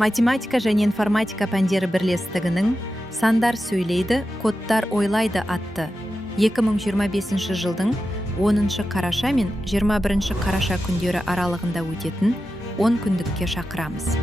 Математика және информатика пәндері бірлестігінің «Сандар сөйлейді, кодтар ойлайды» атты 2025 жылдың 10 қараша мен 21 қараша күндері аралығында өтетін 10 күндікке шақырамыз.